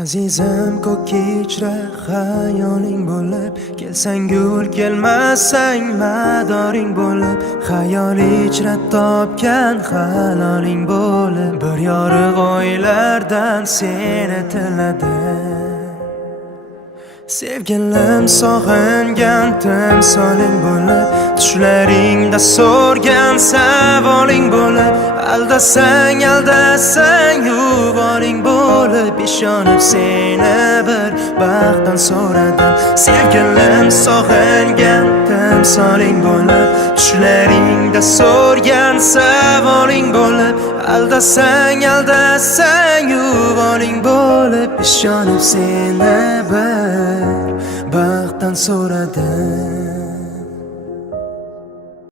Azizim ko'kka ichra xayoling bo'lib, kelsang gul kelmasang madoring bo'lib, xayol ichra topgan haloling bo'lib, bir yorug' oylardan seni tiladi. Sevgilim sog'ingan timsoling bo'lib, tushlaringda so'rgan savoling bo'lib, aldasang yuvoring bo'lib, ishonib seni bir baxtdan so'radim. Sevgilim sog'ingan timsoling bo'lib, tushlaringda so'rgan savoling bo'lib, aldasang yuvoring bo'lib, ishonib seni bir baxtdan so'radim.